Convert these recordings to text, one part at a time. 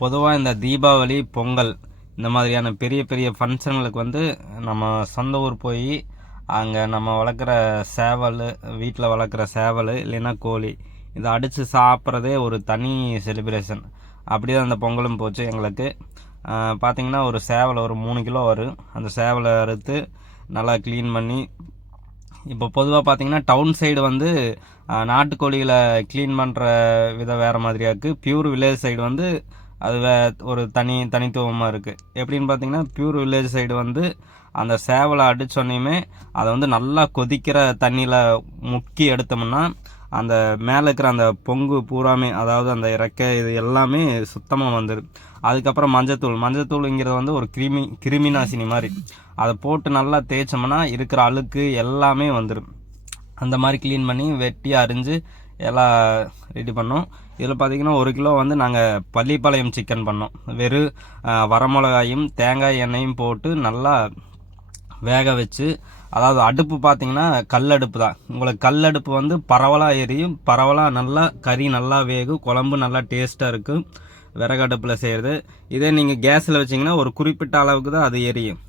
பொதுவாக இந்த தீபாவளி, பொங்கல் இந்த மாதிரியான பெரிய பெரிய ஃபங்க்ஷன்களுக்கு வந்து நம்ம சொந்த ஊர் போய் அங்கே நம்ம வளர்க்குற சேவல், வீட்டில் வளர்க்குற சேவல் இல்லைன்னா கோழி இதை அடித்து சாப்பிட்றதே ஒரு தனி செலிப்ரேஷன். அப்படி தான் அந்த பொங்கலும் போச்சு எங்களுக்கு. பார்த்திங்கன்னா ஒரு சேவல் ஒரு 3 கிலோ வரும். அந்த சேவலை அறுத்து நல்லா க்ளீன் பண்ணி, இப்போ பொதுவாக பார்த்திங்கன்னா டவுன் சைடு வந்து நாட்டுக்கோழிகளை க்ளீன் பண்ணுற விதம் வேறு மாதிரியாக இருக்குது. பியூர் வில்லேஜ் சைடு வந்து அது ஒரு தனித்துவமாக இருக்குது. எப்படின்னு பார்த்தீங்கன்னா பியூர் வில்லேஜ் சைடு வந்து அந்த சேவலை அடித்தோன்னையுமே அதை வந்து நல்லா கொதிக்கிற தண்ணியில் முக்கி எடுத்தோம்னா அந்த மேலே இருக்கிற அந்த பொங்கு பூராமே, அதாவது அந்த இறக்கை இது எல்லாமே சுத்தமாக வந்துடும். அதுக்கப்புறம் மஞ்சத்தூளுங்கிறது வந்து ஒரு கிருமி நாசினி மாதிரி. அதை போட்டு நல்லா தேய்ச்சோம்னா இருக்கிற அழுக்கு எல்லாமே வந்துடும். அந்த மாதிரி க்ளீன் பண்ணி வெட்டி அரிஞ்சு எல்லாம் ரெடி பண்ணோம். இதில் பார்த்திங்கன்னா 1 கிலோ வந்து நாங்கள் பள்ளிப்பாளையம் சிக்கன் பண்ணோம். வெறும் வரமிளகாயும் தேங்காய் எண்ணெயும் போட்டு நல்லா வேக வச்சு, அதாவது அடுப்பு பார்த்திங்கன்னா கல்லடுப்பு தான். உங்களுக்கு கல்லடுப்பு வந்து பரவலாக எரியும், பரவலாக நல்லா கறி நல்லா வேகும், குழம்பு நல்லா டேஸ்ட்டாக இருக்கும் விறகடுப்பில் செய்கிறது. இதே நீங்கள் கேஸில் வச்சிங்கன்னா ஒரு குறிப்பிட்ட அளவுக்கு தான் அது எரியும்.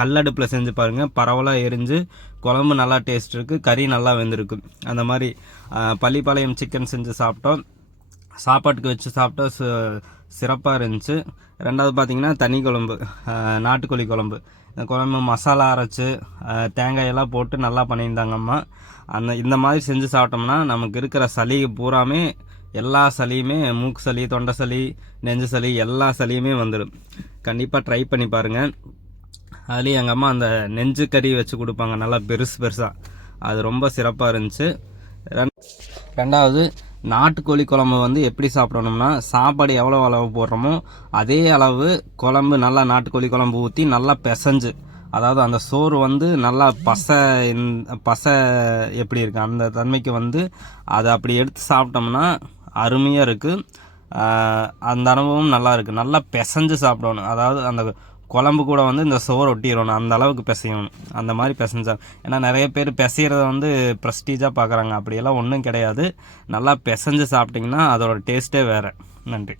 கல்லடுப்பில் செஞ்சு பாருங்கள், பரவலாக எரிஞ்சு குழம்பு நல்லா டேஸ்ட் இருக்குது, கறி நல்லா வெந்திருக்கும். அந்த மாதிரி பள்ளிப்பாளையம் சிக்கன் செஞ்சு சாப்பிட்டோம். சாப்பாட்டுக்கு வச்சு சாப்பிட்டா சிறப்பாக இருந்துச்சு. ரெண்டாவது பார்த்திங்கன்னா தனி குழம்பு, நாட்டுக்கோழி குழம்பு. இந்த குழம்பு மசாலா அரைச்சி தேங்காயெல்லாம் போட்டு நல்லா பண்ணியிருந்தாங்க அம்மா. இந்த மாதிரி செஞ்சு சாப்பிட்டோம்னா நமக்கு இருக்கிற சளி பூராமே, எல்லா சளியுமே, மூக்கு சளி, தொண்டை சளி, நெஞ்சு சளி, எல்லா சளியுமே வந்துடும். கண்டிப்பாக ட்ரை பண்ணி பாருங்கள். அதுலேயும் எங்கள் அம்மா அந்த நெஞ்சு கறி வச்சு கொடுப்பாங்க, நல்லா பெருசாக. அது ரொம்ப சிறப்பாக இருந்துச்சு. ரெண்டாவது நாட்டுக்கோழி குழம்பு வந்து எப்படி சாப்பிடணும்னா, சாப்பாடு எவ்வளோ அளவு போடுறோமோ அதே அளவு குழம்பு, நல்லா நாட்டுக்கோழி குழம்பு ஊற்றி நல்லா பிசைஞ்சு, அதாவது அந்த சோறு வந்து நல்லா பசை எப்படி இருக்குது அந்த தன்மைக்கு வந்து அதை அப்படி எடுத்து சாப்பிட்டோம்னா அருமையாக இருக்குது. அந்த அனுபவம் நல்லா இருக்குது. நல்லா பிசைஞ்சு சாப்பிடணும். அதாவது அந்த குழம்பு கூட வந்து இந்த சோறு ஒட்டிடணும், அந்த அளவுக்கு பிசையணும். அந்த மாதிரி பிசைஞ்சா, ஏன்னா நிறைய பேர் பிசைகிறத வந்து ப்ரெஸ்டீஜாக பார்க்குறாங்க. அப்படியெல்லாம் ஒன்றும் கிடையாது. நல்லா பிசைஞ்சு சாப்பிட்டிங்கன்னா அதோட டேஸ்ட்டே வேறு. நன்றி.